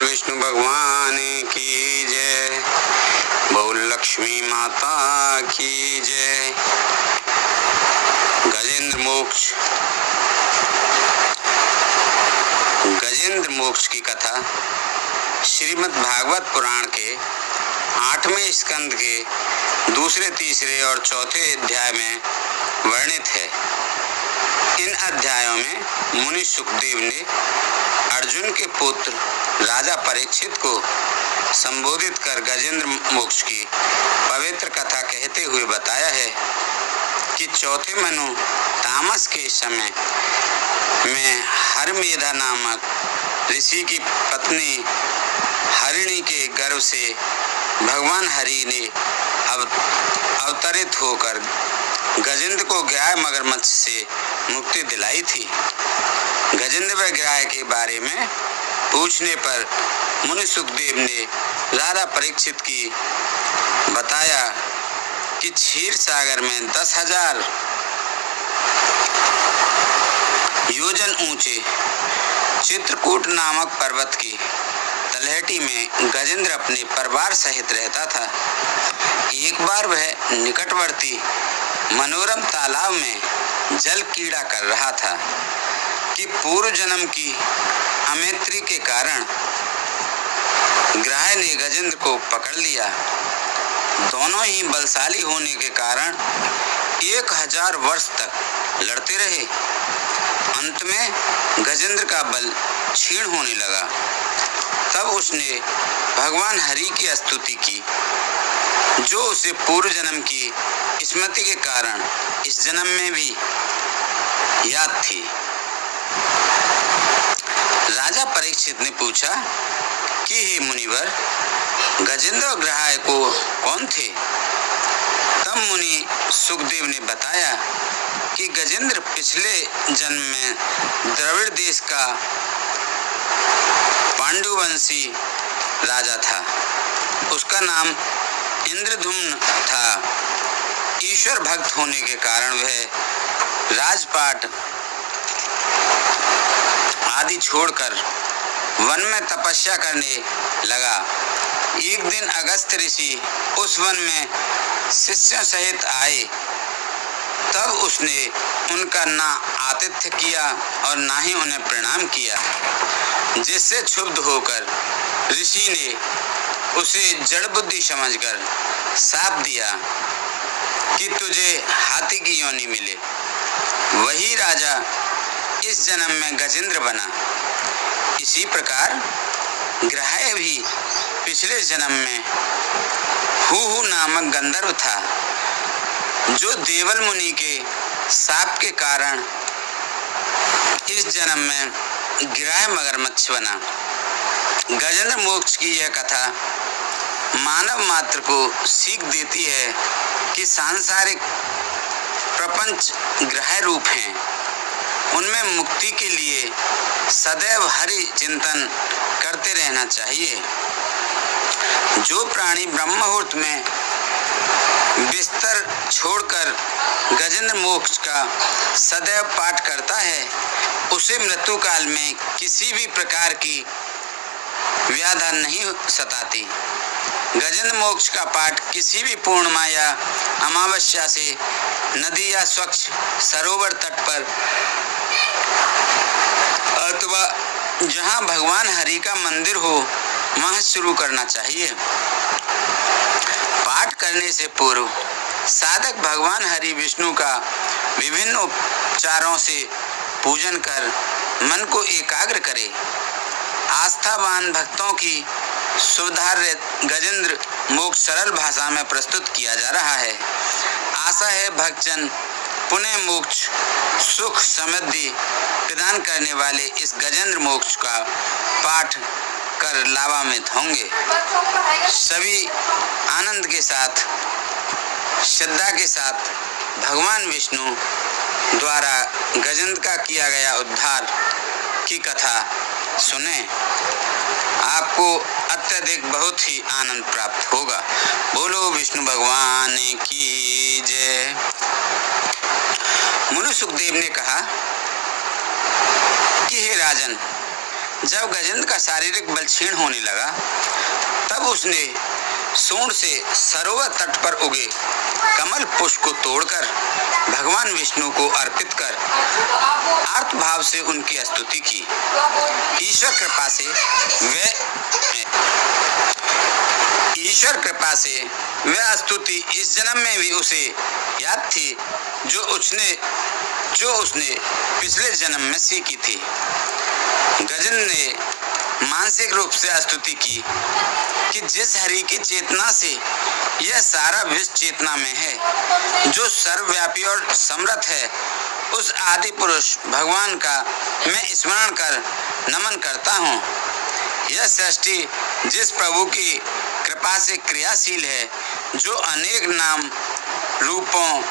विष्णु भगवान की जय, बहु लक्ष्मी माता की जय। गजेंद्र मोक्ष। गजेंद्र मोक्ष की कथा श्रीमद् भागवत पुराण के 8वें स्कंद के दूसरे, तीसरे और चौथे अध्याय में वर्णित है। इन अध्यायों में मुनि सुखदेव ने अर्जुन के पुत्र राजा परीक्षित को संबोधित कर गजेंद्र मोक्ष की पवित्र कथा कहते हुए बताया है कि चौथे मनु तामस के समय में हरमेधा नामक ऋषि की पत्नी हरिणी के गर्भ से भगवान हरि ने अवतरित होकर गजेंद्र को गाय मगरमच्छ से मुक्ति दिलाई थी। गजेंद्र व गाय के बारे में पूछने पर मुनि सुखदेव ने राजा परीक्षित की बताया कि क्षीर सागर में 10,000 योजन ऊंचे चित्रकूट नामक पर्वत की तलहटी में गजेंद्र अपने परिवार सहित रहता था। एक बार वह निकटवर्ती मनोरम तालाब में जल कीड़ा कर रहा था कि पूर्व जन्म की अमैत्री के कारण ग्राह ने गजेंद्र को पकड़ लिया। दोनों ही बलशाली होने के कारण 1000 वर्ष तक लड़ते रहे। अंत में गजेंद्र का बल क्षीण होने लगा। तब उसने भगवान हरि की स्तुति की, जो उसे पूर्व जन्म की स्मृति के कारण इस जन्म में भी याद थी। राजा परीक्षित ने पूछा कि हे मुनिवर, गजेंद्र और ग्राह को कौन थे? तब मुनि सुखदेव ने बताया कि गजेंद्र पिछले जन्म में द्रविड़ देश का पांडुवंशी राजा था। उसका नाम इंद्रधुम्न था। ईश्वर भक्त होने के कारण वह राजपाट आदि छोड़कर वन में तपस्या करने लगा। एक दिन अगस्त्य ऋषि उस वन में शिष्यों सहित आए। तब उसने उनका ना आतिथ्य किया और ना ही उन्हें प्रणाम किया, जिससे क्षुब्ध होकर ऋषि ने उसे जड़ बुद्धि समझकर शाप दिया कि तुझे हाथी की योनि मिले। वही राजा इस जन्म में गजेंद्र बना। इसी प्रकार ग्राह भी पिछले जन्म में हूहू नामक गंधर्व था, जो देवल मुनि के शाप के कारण इस जन्म में गिराह मगरमच्छ बना। गजेंद्र मोक्ष की यह कथा मानव मात्र को सीख देती है कि सांसारिक प्रपंच ग्रह रूप हैं। उनमें मुक्ति के लिए सदैव हरि चिंतन करते रहना चाहिए। जो प्राणी ब्रह्म मुहूर्त में बिस्तर छोड़कर गजेंद्र मोक्ष का सदैव पाठ करता है, उसे मृत्यु काल में किसी भी प्रकार की व्याधा नहीं सताती। गजेंद्र मोक्ष का पाठ किसी भी पूर्णिमा या अमावस्या से नदी या स्वच्छ सरोवर तट पर अथवा जहां भगवान हरि का मंदिर हो वहां शुरू करना चाहिए। पाठ करने से पूर्व साधक भगवान हरि विष्णु का विभिन्न उपचारों से पूजन कर मन को एकाग्र करे। आस्थावान भक्तों की सुधार्य गजेंद्र मोक्ष सरल भाषा में प्रस्तुत किया जा रहा है। आशा है भक्तजन पुण्य मोक्ष सुख समृद्धि प्रदान करने वाले इस गजेंद्र मोक्ष का पाठ कर लाभान्वित होंगे। सभी आनंद के साथ, श्रद्धा के साथ भगवान विष्णु द्वारा गजेंद्र का किया गया उद्धार की कथा सुने। आपको अत्यधिक बहुत ही आनंद प्राप्त होगा। बोलो विष्णु भगवान की जय। मुनि सुखदेव ने कहा कि हे राजन, जब गजेंद्र का शारीरिक बल क्षीण होने लगा, तब उसने सूंड से सरोवर तट पर उगे कमल पुष्प को तोड़कर भगवान विष्णु को अर्पित कर आर्त भाव से उनकी स्तुति की। ईश्वर कृपा से वह स्तुति इस जन्म में भी उसे याद थी, जो उसने पिछले जन्म में सीखी थी। गजेंद्र ने मानसिक रूप से स्तुति की कि जिस हरि की चेतना से यह सारा विश्व चेतना में है, जो सर्वव्यापी और समर्थ है, उस आदि पुरुष भगवान का मैं स्मरण कर नमन करता हूँ। यह सृष्टि जिस प्रभु की कृपा से क्रियाशील है, जो अनेक नाम रूपों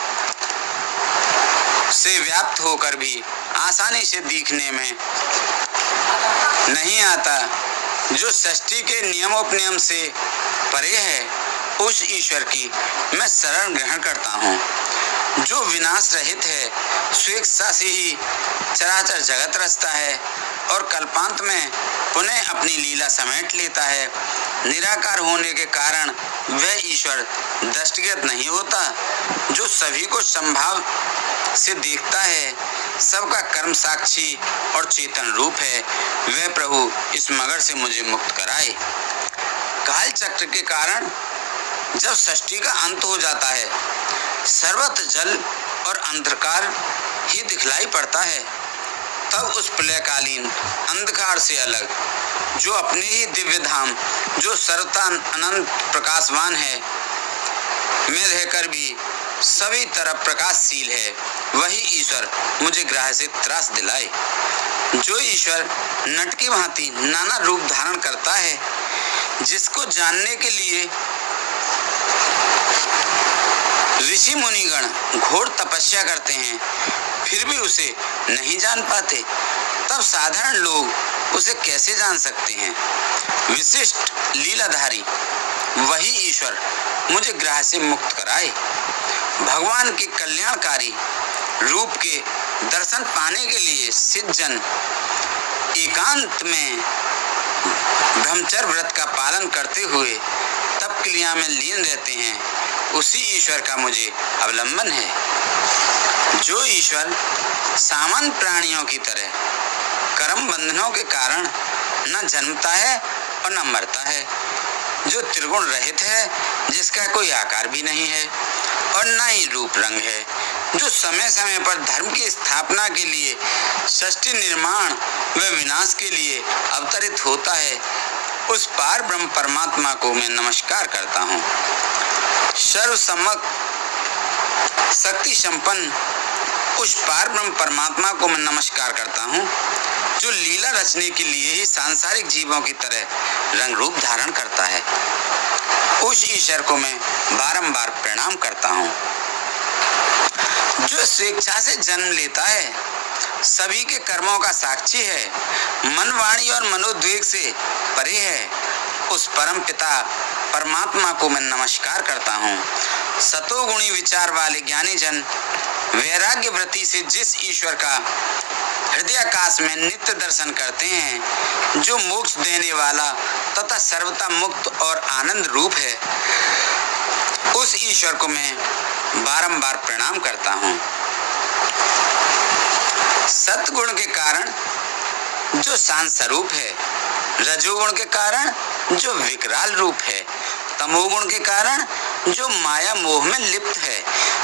से व्याप्त होकर भी आसानी से दिखने में नहीं आता, जो सृष्टि के नियमोपनियम से परे है, उस ईश्वर की मैं शरण ग्रहण करता हूँ, जो विनाश रहित है, स्वेच्छा से ही चराचर जगत रचता है और कल्पांत में पुनः अपनी लीला समेट लेता है। निराकार होने के कारण वह ईश्वर दृष्टिगत नहीं होता, जो सभी को संभाव से देखता है, सबका कर्म साक्षी और चेतन रूप है। वह प्रभु इस मगर से मुझे मुक्त कराए। काल चक्र के कारण जब सृष्टि का अंत हो जाता है, सर्वत्र जल और अंधकार ही दिखलाई पड़ता है, तब उस प्रलयकालीन अंधकार से अलग, जो अपने ही दिव्य धाम, जो सर्वथा अनंत प्रकाशवान है, में रहकर भी सभी तरफ प्रकाशशील है, वही ईश्वर मुझे ग्रह से त्रास दिलाए। जो ईश्वर नट की भांति नाना रूप धारण करता है, जिसको जानने के लिए ऋषि मुनिगण घोर तपस्या करते हैं, फिर भी उसे नहीं जान पाते, तब साधारण लोग उसे कैसे जान सकते हैं। विशिष्ट लीलाधारी वही ईश्वर मुझे ग्रह से मुक्त कराए। भगवान के कल्याणकारी रूप के दर्शन पाने के लिए सिद्ध जन एकांत में ब्रह्मचर्य व्रत का पालन करते हुए तप क्रिया में लीन रहते हैं, उसी ईश्वर का मुझे अवलंबन है। जो ईश्वर सामान्य प्राणियों की तरह कर्म बंधनों के कारण न जन्मता है और न मरता है, जो त्रिगुण रहित है, जिसका कोई आकार भी नहीं है और न ही रूप रंग है, जो समय समय पर धर्म की स्थापना के लिए, सृष्टि निर्माण व विनाश के लिए अवतरित होता है, उस पार ब्रह्म परमात्मा को मैं नमस्कार करता हूँ। सर्वसम्मक शक्ति संपन्न उस पार ब्रह्म परमात्मा को मैं नमस्कार करता हूँ, जो लीला रचने के लिए ही सांसारिक जीवों की तरह रंग रूप धारण करता है। उस ईश्वर को मैं बारंबार प्रणाम करता हूँ, जो स्वेच्छा से जन्म लेता है, सभी के कर्मों का साक्षी है, मन वाणी और मनोद्वेग से परे है, उस परम पिता परमात्मा को मैं नमस्कार करता हूँ। सतोगुणी विचार वाले ज्ञानी जन वैराग्य वृत्ति से जिस ईश्वर का हृदयाकाश में नित्य दर्शन करते हैं, जो मोक्ष देने वाला तथा सर्वथा मुक्त और आनंद रूप है, उस ईश्वर को मैं बारंबार प्रणाम करता हूँ। सतगुण के कारण जो शांत स्वरूप है, रजोगुण के कारण जो विकराल रूप है, तमोगुण के कारण जो माया मोह में लिप्त है,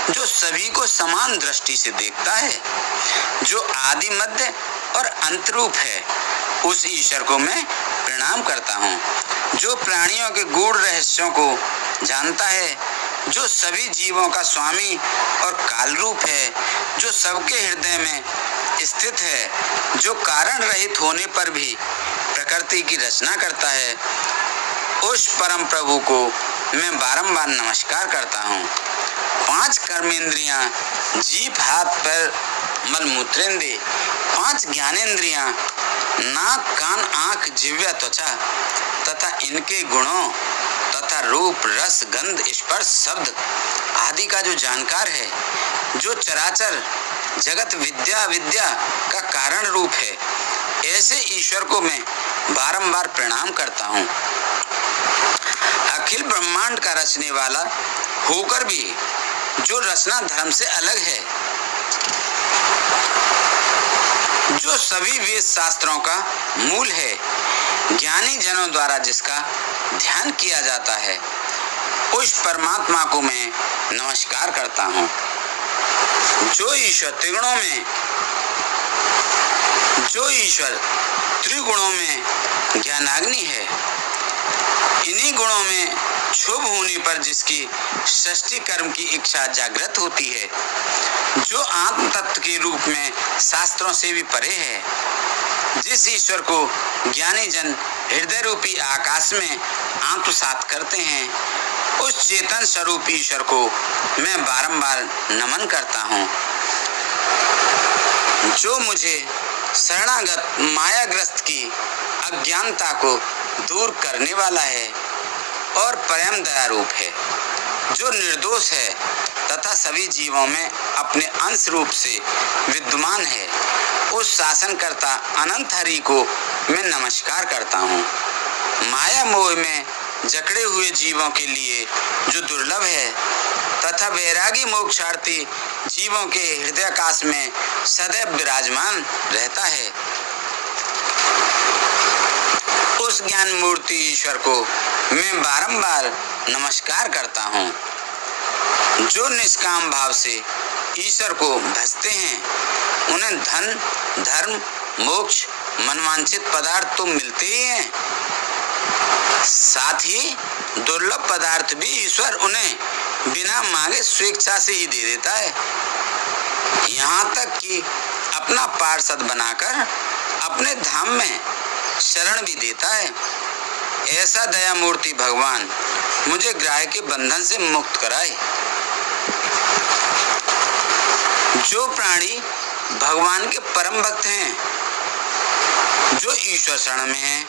जो सभी को समान दृष्टि से देखता है, जो आदि मध्य और अंत रूप है, उस ईश्वर को मैं प्रणाम करता हूँ। जो प्राणियों के गूढ़ रहस्यों को जानता है, जो सभी जीवों का स्वामी और काल रूप है, जो सबके हृदय में स्थित है, जो कारण रहित होने पर भी प्रकृति की रचना करता है, उस परम प्रभु को मैं बारंबार नमस्कार करता हूँ। 5 कर्मेंद्रियां, जीभ हाथ पैर मल मूत्रेंद्रिय, 5 ज्ञानेंद्रियां, नाक कान आँख जिह्वा त्वचा तथा इनके गुणों तथा रूप रस गंध स्पर्श शब्द आदि का जो जानकार है, जो चराचर जगत विद्या का कारण रूप है, ऐसे ईश्वर को मैं बारंबार प्रणाम करता हूँ। अखिल ब्रह्मांड का रचने वाला होकर भी जो रचना धर्म से अलग है, जो सभी वेद शास्त्रों का मूल है, ज्ञानी जनों द्वारा जिसका ध्यान किया जाता है, उस परमात्मा को मैं नमस्कार करता हूँ। जो ईश्वर त्रिगुणों में ज्ञानाग्नि है, इन्हीं गुणों में क्षोभ होने पर जिसकी सृष्टि कर्म की इच्छा जागृत होती है, जो आत्म तत्व के रूप में शास्त्रों से भी परे है, जिस ईश्वर को ज्ञानी जन हृदय रूपी आकाश में आत्मसात करते हैं, उस चेतन स्वरूप ईश्वर को मैं बारंबार नमन करता हूँ। जो मुझे शरणागत मायाग्रस्त की अज्ञानता को दूर करने वाला है और परम दया रूप है, जो निर्दोष है तथा सभी जीवों में अपने अंश रूप से विद्यमान है, उस शासनकर्ता अनंत हरि को मैं नमस्कार करता हूँ। माया मोह में जकड़े हुए जीवों के लिए जो दुर्लभ है तथा वैरागी मोक्षार्थी जीवों के हृदयाकाश में सदैव विराजमान रहता है, उस ज्ञान मूर्ति ईश्वर को मैं बारंबार नमस्कार करता हूँ। जो निष्काम भाव से ईश्वर को भजते हैं, उन्हें धन, धर्म, मोक्ष, मनवांछित पदार्थ तो मिलते ही हैं, साथ ही दुर्लभ पदार्थ भी ईश्वर उन्हें बिना मांगे स्वेच्छा से ही दे देता है। यहाँ तक कि अपना पार्षद बनाकर अपने धाम में शरण भी देता है। ऐसा दया मूर्ति भगवान मुझे ग्रह के बंधन से मुक्त कराए। जो प्राणी भगवान के परम भक्त हैं, जो ईश्वर शरण में हैं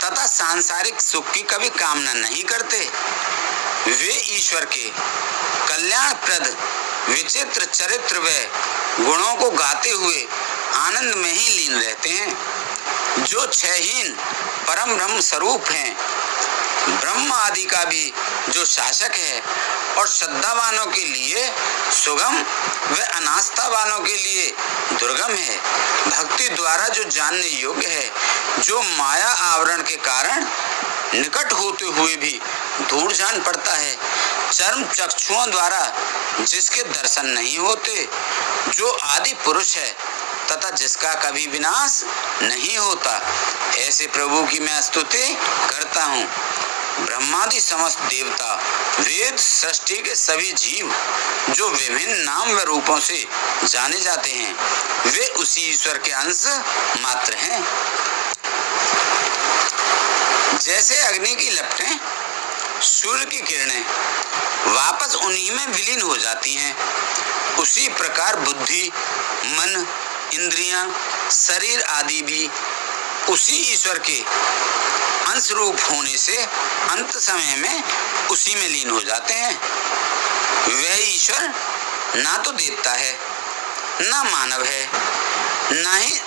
तथा सांसारिक सुख की कभी कामना नहीं करते, वे ईश्वर के कल्याणप्रद विचित्र चरित्र व गुणों को गाते हुए आनंद में ही लीन रहते हैं। जो क्षयहीन परम ब्रह्म स्वरूप हैं, ब्रह्म आदि का भी जो शासक है और श्रद्धावानों के लिए सुगम व अनास्था वालों के लिए दुर्गम है, भक्ति द्वारा जो जानने योग्य है, जो माया आवरण के कारण निकट होते हुए भी दूर जान पड़ता है, चर्म चक्षुओं द्वारा जिसके दर्शन नहीं होते, जो आदि पुरुष है तथा जिसका कभी विनाश नहीं होता, ऐसे प्रभु की मैं स्तुति करता हूँ। ब्रह्मादि समस्त देवता, वेद, सृष्टि के सभी जीव जो विभिन्न नाम व रूपों से जाने जाते हैं, वे उसी ईश्वर के अंश मात्र हैं। जैसे अग्नि की लपटें सूर्य की किरणें वापस उन्हीं में विलीन हो जाती हैं, उसी प्रकार बुद्धि, मन, इंद्रियां, शरीर आदि भी उसी ईश्वर के अंश रूप होने से अंत समय में उसी में लीन हो जाते हैं। वह ईश्वर ना तो देवता है, ना मानव है, ना ही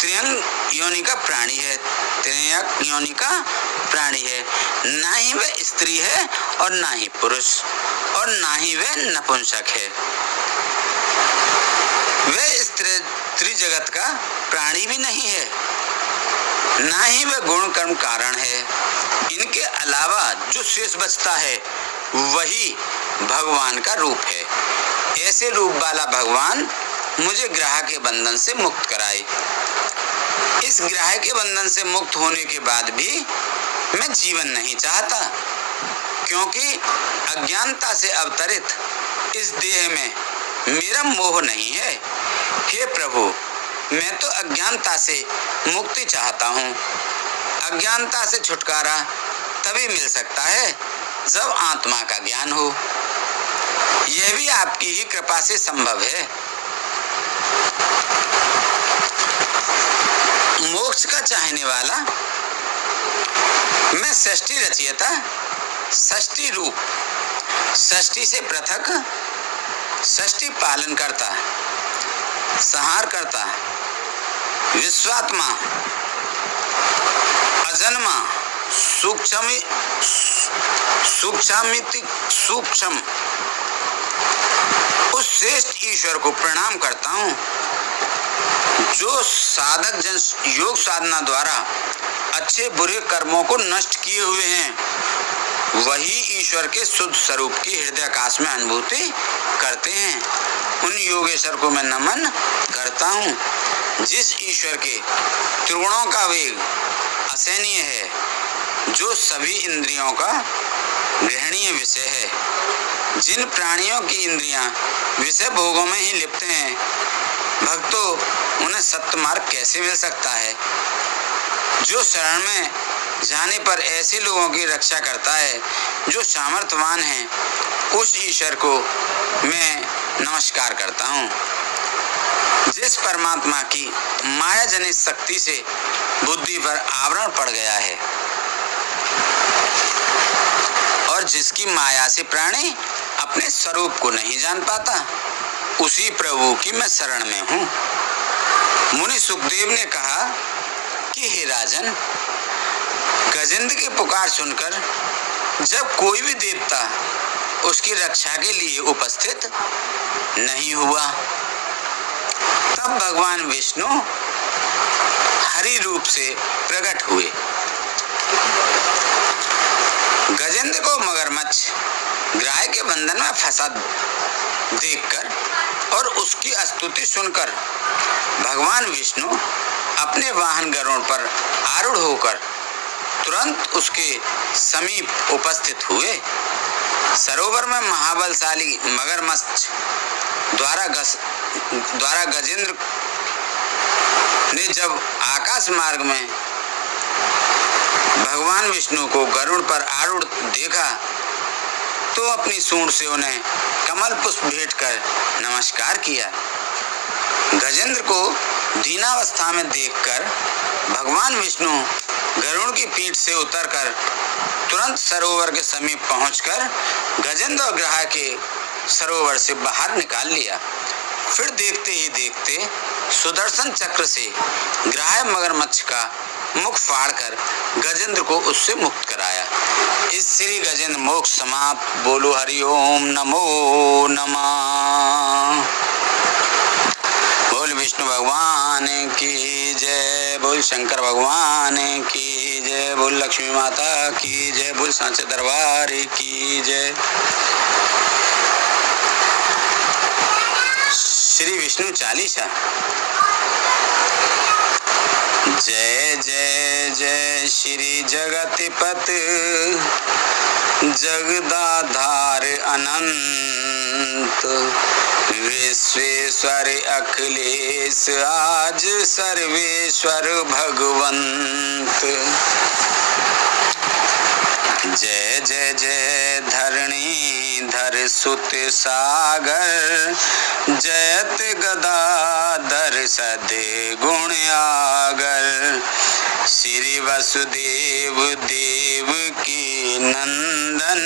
त्रियंग योनि का प्राणी है, त्रियक योनि का प्राणी है, ना ही वह स्त्री है और ना ही पुरुष, और ना ही वह नपुंसक है। वह त्रिजगत का प्राणी भी नहीं है, ना ही वह गुण कर्म कारण है। इनके अलावा जो शेष बचता है वही भगवान का रूप है। ऐसे रूप वाला भगवान मुझे ग्रह के बंधन से मुक्त कराए। इस ग्रह के बंधन से मुक्त होने के बाद भी मैं जीवन नहीं चाहता, क्योंकि अज्ञानता से अवतरित इस देह में मेरा मोह नहीं है। हे प्रभु, मैं तो अज्ञानता से मुक्ति चाहता हूँ। अज्ञानता से छुटकारा तभी मिल सकता है जब आत्मा का ज्ञान हो। यह भी आपकी ही कृपा से संभव है। मोक्ष का चाहने वाला मैं सृष्टि रचयिता, सृष्टि रूप, सृष्टि से पृथक, सृष्टि पालन करता, संहार करता, विश्वात्मा, अजन्मा, सूक्ष्म उस श्रेष्ठ ईश्वर को प्रणाम करता हूँ जो साधक जन योग साधना द्वारा अच्छे बुरे कर्मों को नष्ट किए हुए हैं। वही ईश्वर के शुद्ध स्वरूप की हृदयाकाश में अनुभूति करते हैं। उन योगेश्वर को मैं नमन करता हूँ जिस ईश्वर के त्रिगुणों का वेग असहनीय है, जो सभी इंद्रियों का ग्रहणीय विषय है। जिन प्राणियों की इंद्रियां विषय भोगों में ही लिप्त हैं, भक्तों उन्हें सत्य मार्ग कैसे मिल सकता है? जो शरण में जाने पर ऐसे लोगों की रक्षा करता है जो सामर्थ्यवान हैं, उस ईश्वर को मैं नमस्कार करता हूँ। जिस परमात्मा की माया जनित शक्ति से बुद्धि पर आवरण पड़ गया है और जिसकी माया से प्राणी अपने स्वरूप को नहीं जान पाता, उसी प्रभु की मैं शरण में हूँ। मुनि सुखदेव ने कहा कि हे राजन, गजेंद्र की पुकार सुनकर जब कोई भी देवता उसकी रक्षा के लिए उपस्थित नहीं हुआ, तब भगवान विष्णु हरि रूप से प्रकट हुए। गजेंद्र को मगरमच्छ ग्राह के बंधन में फंसा देखकर और उसकी स्तुति सुनकर भगवान विष्णु अपने वाहन गरुड़ पर आरूढ़ होकर तुरंत उसके समीप उपस्थित हुए। सरोवर में महाबलशाली मगरमच्छ द्वारा गजेंद्र ने जब आकाश मार्ग में भगवान विष्णु को गरुड़ पर आरूढ़ देखा तो अपनी सूंड से उन्हें कमल पुष्प भेंट कर नमस्कार किया। गजेंद्र को दीनावस्था में देखकर भगवान विष्णु गरुड़ की पीठ से उतरकर तुरंत सरोवर के समीप पहुंचकर गजेंद्र और ग्राह के सरोवर से बाहर निकाल लिया। फिर देखते ही देखते सुदर्शन चक्र से ग्राह मगरमच्छ का मुख फाड़कर गजेंद्र को उससे मुक्त कराया। इस श्री गजेंद्र मोक्ष समाप्त। बोलो हरि ओम नमो नमः। बोल विष्णु भगवान की जय, बोल शंकर भगवान की जय, बोल लक्ष्मी माता की जय, बोल सांचे दरबार की जय। श्री विष्णु चालीसा। जय जय जय श्री जगतपति जगदाधार अनंत, विश्वेश्वर अखिलेश आज सर्वेश्वर भगवंत। जय जय जय धरणीधर सुत सागर, जयत गदाधर सदे गुण आगर। श्री वसुदेव देव की नंदन,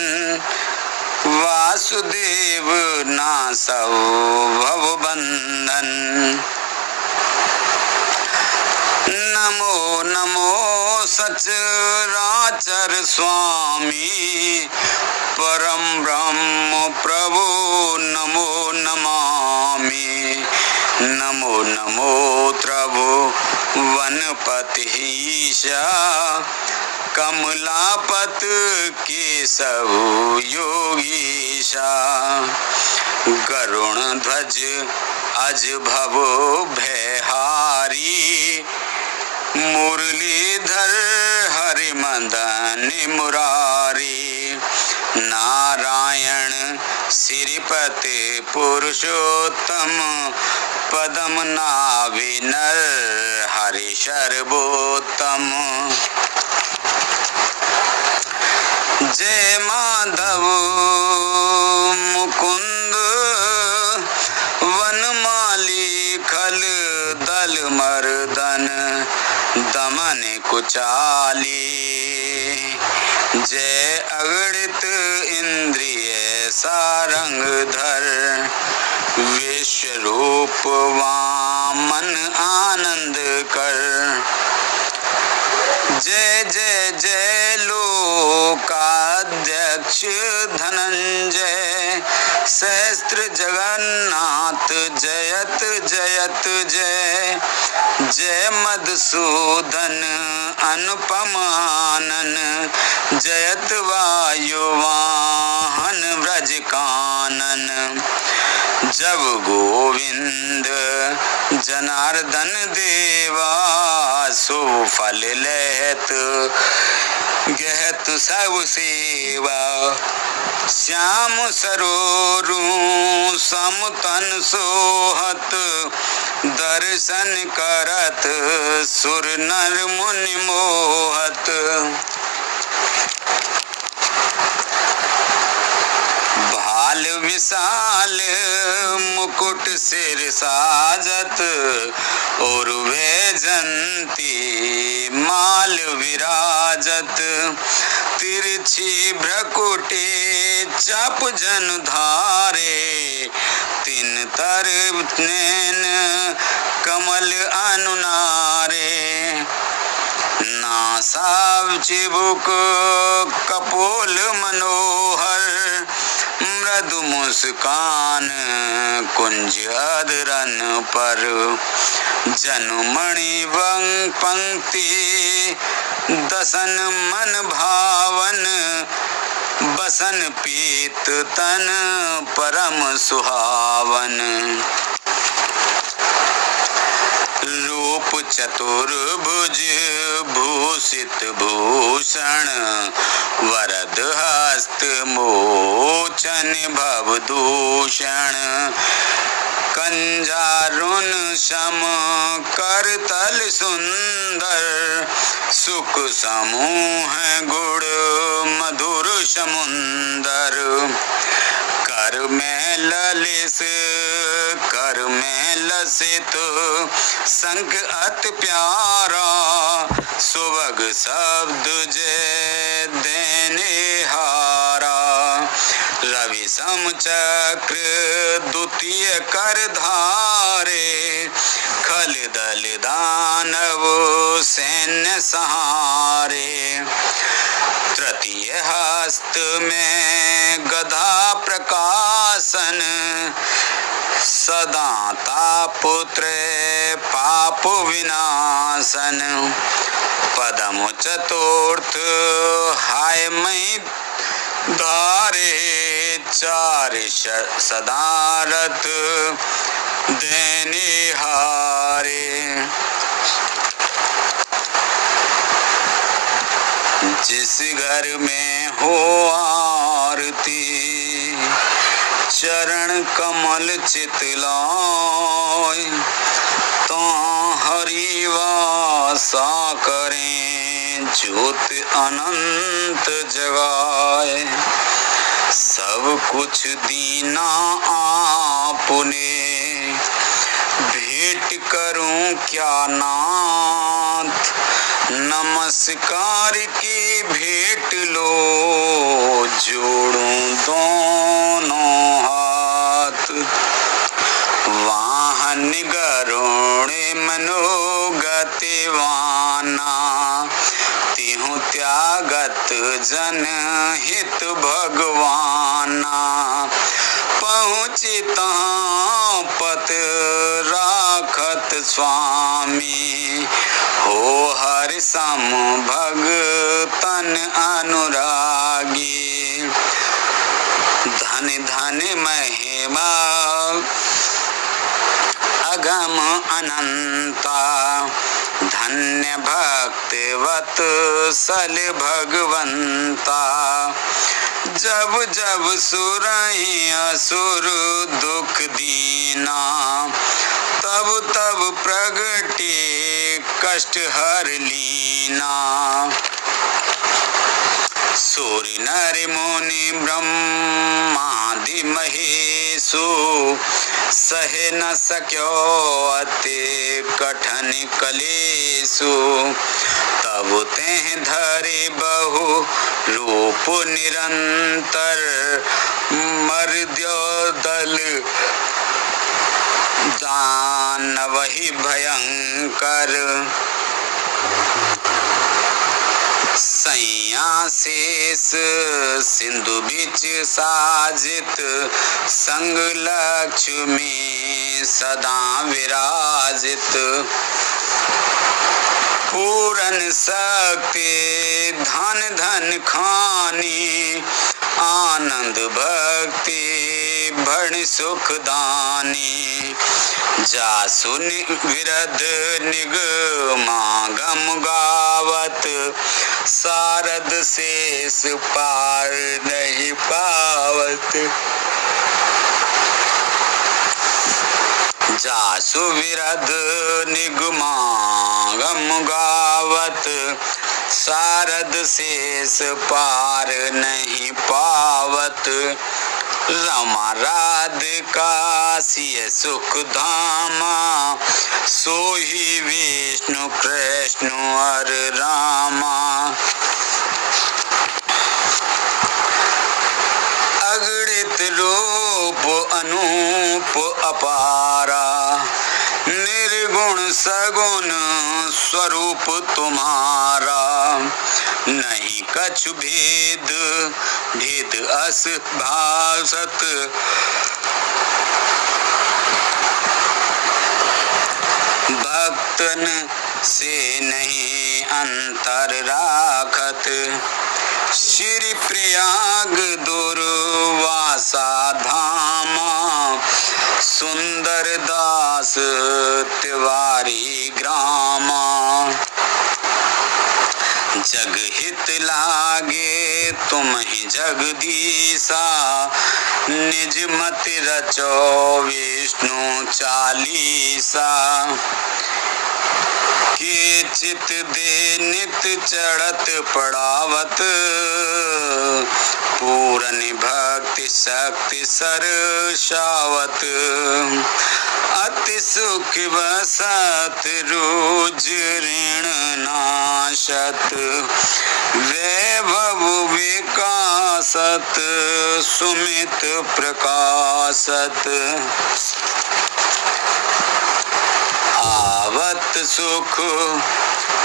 वासुदेव नासौ भव बंधन। नमो नमो सचराचर स्वामी, परम ब्रह्म प्रभु नमो नमामि। नमो नमो प्रभु वनपतिहीशा, कमलापत केशव योगीशा। गरुण ध्वज अज भव भयहारी, मुरलीधर हरि मदन मुरारी। नारायण श्रीपति पुरुषोत्तम, पदम नाभि नर हरि सर्वोत्तम। जय माधव मुकुंद वनमाली, खल दल मर्दन दमन कुचाली। जय अगणित इंद्रिय सारंगधर, विश्वरूप वामन आनंद कर। जय जय जय लोकाध्यक्ष धनंजय, सहस्त्र जगन्नाथ जयत जयत जय। जय मधुसूदन अनुपम आनन, जयत वायुवाहन व्रज कानन। जब गोविंद जनार्दन देवा, सुफल लेत गहत सब सेवा। श्याम सरोरु समतन सोहत, दर्शन करत सुर नर मुनि मोहत। भाल विशाल मुकुट सिर साजत, और वैजंती माल विराजत। तिरछी भ्रकुटी चाप जन धारे, तिन तर नैन कमल अनुनारे। नासाव चिबुक कपोल मनोहर, मृदु मुस्कान कुंज अधरन पर। जनुमणि वंग पंक्ति दसन मन भावन, बसन पीत तन परम सुहावन। रूप चतुर्भुज भूषित भूषण, वरद हस्त मोचन भवदूषण। कंजारुन सम करतल सुंदर, सुख समूह गुण मधुर समुंदर। कर में ललिस कर में लसित, संग अति प्यारा। सुभग शब्द जय देने हारा। रवि सम चक्र द्वितीय कर धारे, खल दल दानव सैन्य सहारे। तृतीय हस्त में गदा प्रकाशन, सदाता पुत्र पाप विनाशन। पदम चतुर्थ हाय मई धारे, चार सदारथ देने हारे। जिस घर में हो आरती, चरण कमल चितलाय। तो हरि वासा करें ज्योत अनंत जगाए। सब कुछ दीना आपने, भेंट करूं क्या नाथ। नमस्कार की भेंट लो, जोड़ूं दोनों हाथ। वाहन गरुण मनोगति वाना, तिहु त्यागत जन हित भगवाना। पहुँचिता पत राखत स्वामी, हो हर सम भगतन अनुरागी। धन धन महिमा अगम अनंता, धन्य भक्तिवत सल भगवंता। जब जब सुरहि असुर दुख दीना, तब तब प्रगटे कष्ट हर लीना। सूर्य नर मुनि ब्रह्मादि महेशु, सहे न सक्यो अति कठिन कलेसु। तब तेह धरे बहु रूप निरंतर, मर्द्यो दल दानव ही भयंकर, सैया शेष सिंधु बिच साजित, संग लक्ष्मी सदा विराजित। पूरन शक्ति धन धन खानी, आनंद भक्ति भण सुख दानी। जासु विरध निगमागम गावत, सारद शेष पार नहीं पावत। जासु विरध निगमागम गावत, सारद शेष पार नहीं पावत। रमा राधिका सिय सुख धामा, सोही विष्णु कृष्ण अर रामा। अगणित रूप अनूप अपारा, निर्गुण सगुण स्वरूप तुम्हारा। नहीं कछु भेद भेद अस भासत, भक्तन से नहीं अंतर राखत। श्री प्रयाग दुर्वासा धामा, सुंदर दास तिवारी ग्रामा। जग हित लागे तुम ही जगदीसा, निज मति रचो विष्णु चालीसा। के चित दे नित चढ़त पड़ावत, पूरन भक्ति शक्ति सरसावत। अति सुख बसत रोज ऋण नाशत, वैभव विकासत सुमित प्रकाशत। आवत सुख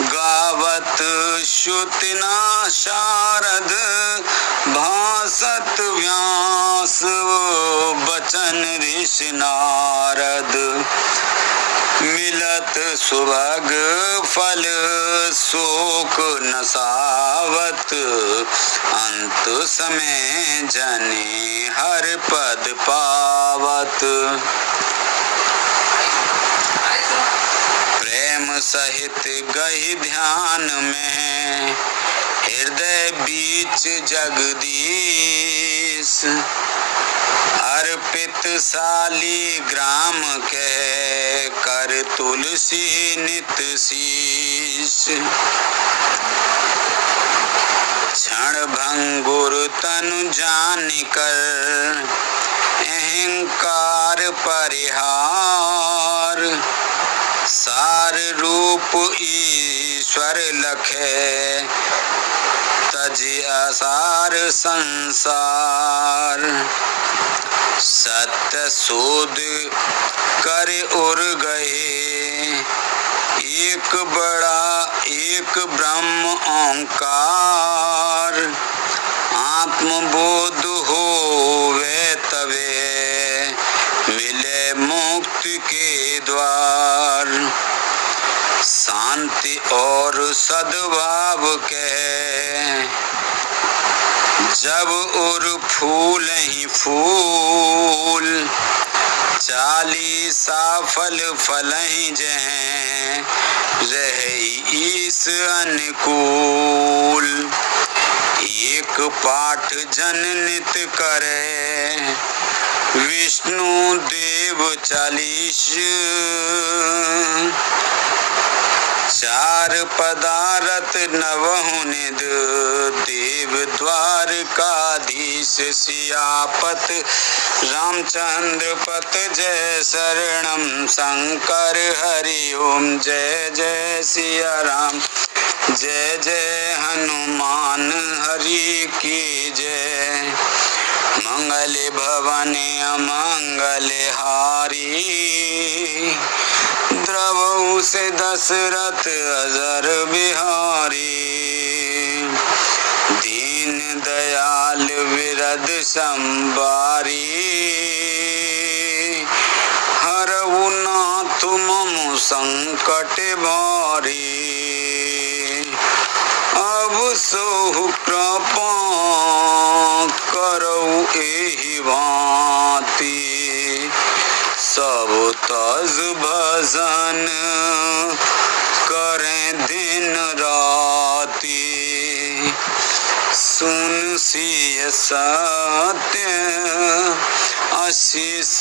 गावत श्रुतिना शारद, भासत व्यास बचन ऋषि नारद। मिलत सुभग फल शोक नसावत, अंत समय जने हर पद पावत। प्रेम सहित गहि ध्यान में, हृदय बीच जगदीश। अर्पित साली ग्राम के, कर तुलसी नित शीश। क्षण भंगुर तनु जान कर, अहंकार परिहार। सार रूप ईश्वर लखे, तजि असार संसार। सत्य शोध कर उर गए, एक बड़ा एक ब्रह्म ओंकार। आत्मबोध होवे तबे, मिले मुक्ति के द्वार। शांति और सद्भाव के, जब उर फूल ही फूल। चालीसा फल फल ही जह, रहे ईस अनुकूल। एक पाठ जन नित करे, विष्णु देव 40। चार पदारथ नवहु निध, देव द्वारकाधीश। सियापत रामचंद्र पत जय शरणम शंकर हरि ओम। जय जय सिया राम, जय जय हनुमान हरि की जय। मंगल मंगल भवन अमंगल हारी, द्रवहु से दशरथ अजर बिहारी। दीन दयाल विरद संबारी, हरहु नाथ मम संकट भारी। अब सोहु कृपा करऊ एहि भांति, सब तज भजन करें दिन राति। सुन सिय सत्य आशीष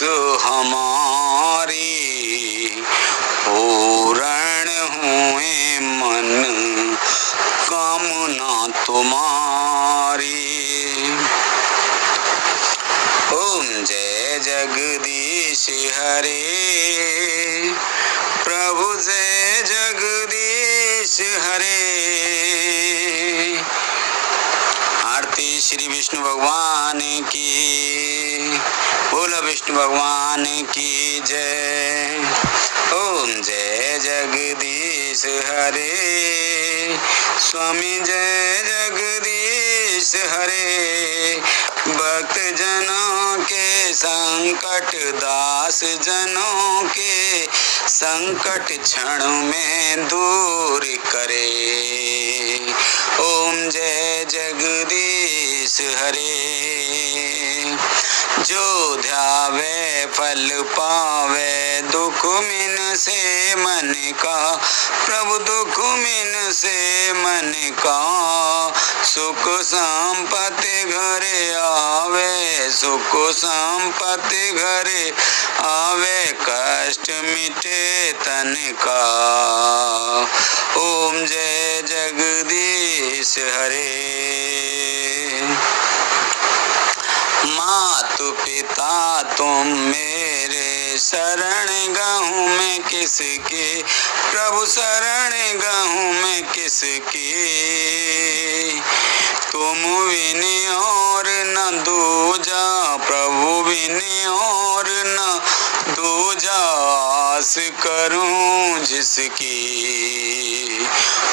हमारी, पूर्ण हुए मन कामना तुम्हारी। ओम जय जगदीश हरे, प्रभु जय जगदीश हरे। आरती श्री विष्णु भगवान की, बोलो विष्णु भगवान की जय। ओम जय जगदीश हरे, स्वामी जय जगदीश हरे। भक्त जनों के संकट, दास जनों के संकट क्षण में दूर करे। ओम जय जगदीश हरे। जो ध्यावे फल पावे, दुख मिन से मन का, प्रभु दुख मिन से मन का। सुख संपत्ति घरे आवे, सुख संपत्ति घरे आवे, कष्ट मिटे तन का। ओम जय जगदीश हरे। मातु पिता तुम मेरे, शरण गहूँ मैं किसके, प्रभु शरण गहूँ मैं किसके। तुम बिन और न दूजा, प्रभु बिन और न दूजा, आस करूं जिसकी।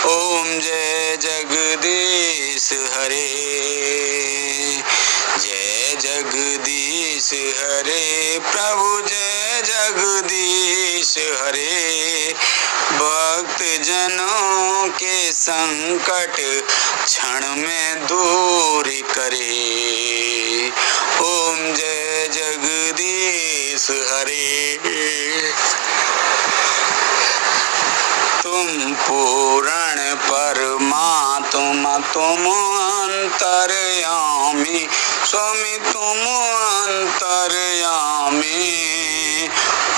ओम जय जगदीश हरे, जय जगदीश हरे, प्रभु जय जगदीश हरे। भक्त जनों के संकट क्षण में दूर करे। ओम जय जगदीश हरे। तुम पूर्ण परमात्मा, तुम अंतर्यामी, स्वामी तुम अंतर्यामी।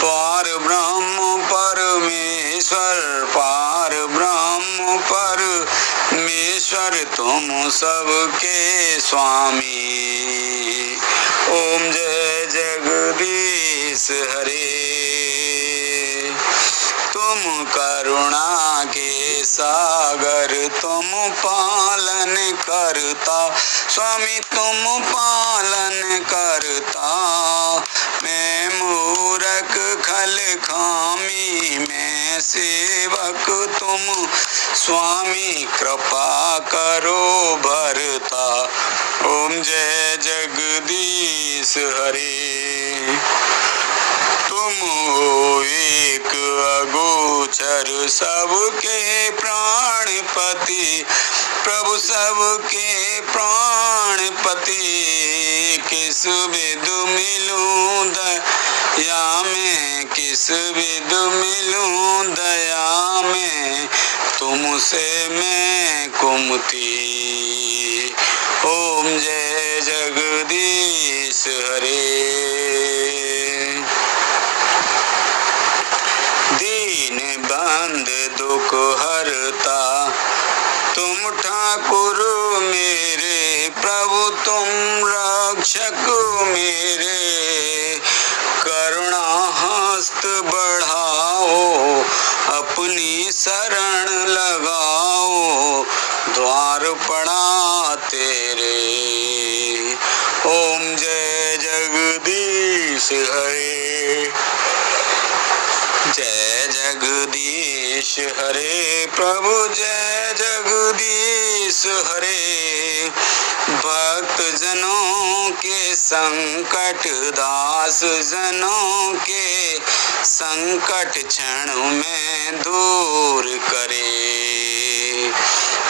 पार ब्रह्म परमेश्वर, पार ब्रह्म परमेश्वर, तुम सबके स्वामी। ओम जय जगदीश हरे। तुम करुणा के सागर, तुम पालन करता, स्वामी तुम पालन करता। मैं मूरख खल खामी, मैं सेवक तुम स्वामी, कृपा करो भरता। ओम जय जगदीश हरे। तुम हो एक अगोचर, सबके प्राणपति, प्रभु सबके प्राणपति। किस विधु मिलूं दया में, किस विधु मिलूं दया में, तुमसे मैं कुमति। ओम जय जगदीश हरे। दीन बंद दुख हरता, तुम ठाकुर मेरे, प्रभु तुम रक्षक मेरे। करुणा हस्त बढ़ाओ, अपनी शरण लगाओ, द्वार पड़ा तेरे। ओम जय जय हरे। जय जगदीश हरे प्रभु जय जगदीश हरे। भक्त जनों के संकट दास जनों के संकट क्षण में दूर करे।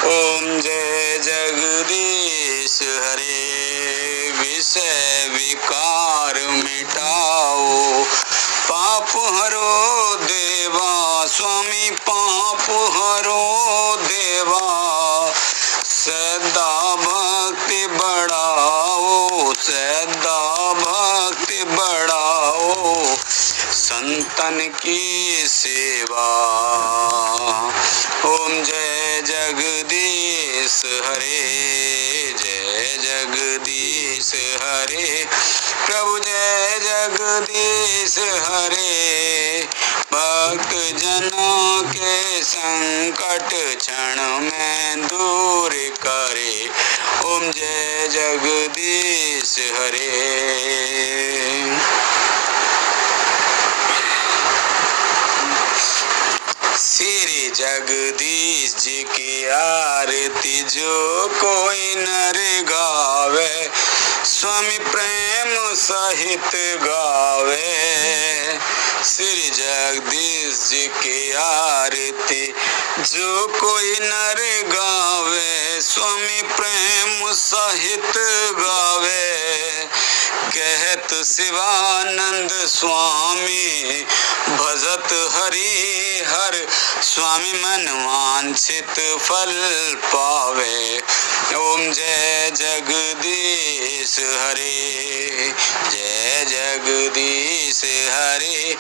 ओम जय जगदीश हरे। विषय विकार मिटाओ पाप हरो देवा स्वामी पाप हरो देवा। सदा भक्ति बढ़ाओ सदा भक्ति बढ़ाओ संतन की सेवा। ओम जय जगदीश हरे जय जगदीश हरे प्रभु जय जगदीश हरे। भक्त जनों के संकट क्षण में दूर करे। ओम जय जगदीश हरे। श्री जगदीश जी की आरती जो कोई नर गावे स्वामी प्रेम सहित गावे। श्री जगदीश जी की आरती जो कोई नर गावे स्वामी प्रेम सहित गावे। कहत शिवानंद स्वामी भजत हरि हर स्वामी मन वांछित फल पावे। ओम जय जगदीश हरे जय जगदीश हरे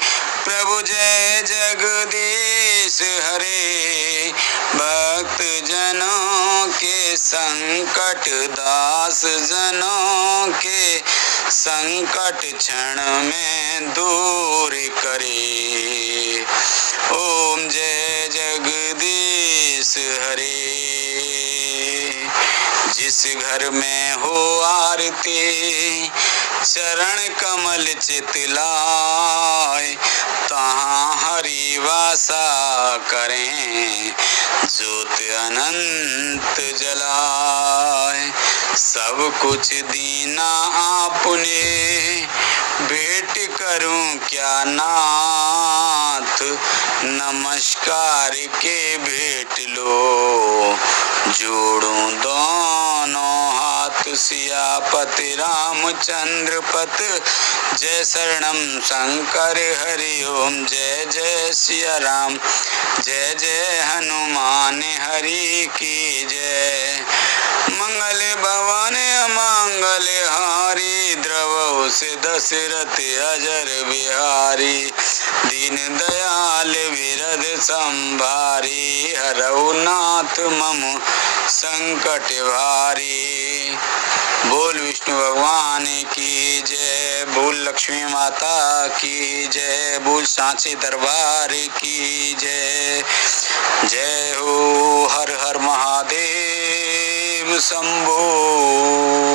प्रभु जय जगदीश हरे। भक्त जनों के संकट दास जनों के संकट क्षण में दूर करे। ओम जय जगदीश हरे। जिस घर में हो आरती चरण कमल चितलाय तहाँ हरि वासा करें ज्योत अनंत जलाए। सब कुछ दीना आपने भेंट करूं क्या नाथ। नमस्कार के भेंट लो जोड़ूं दोनों हाथ। सियापति रामचंद्र पत जय शरणम शंकर हरि ओम जय जय सिया राम जय जय हनुमान हरि की जय। मंगल भवन अमंगल हारी द्रवहु से दशरथ अजर बिहारी। दीन दयाल विरद संभारी हरहु नाथ मम संकट भारी। बोल विष्णु भगवान की जय बोल लक्ष्मी माता की जय बोल सांची दरबार की जय। जय हो हर हर महादेव शंभो।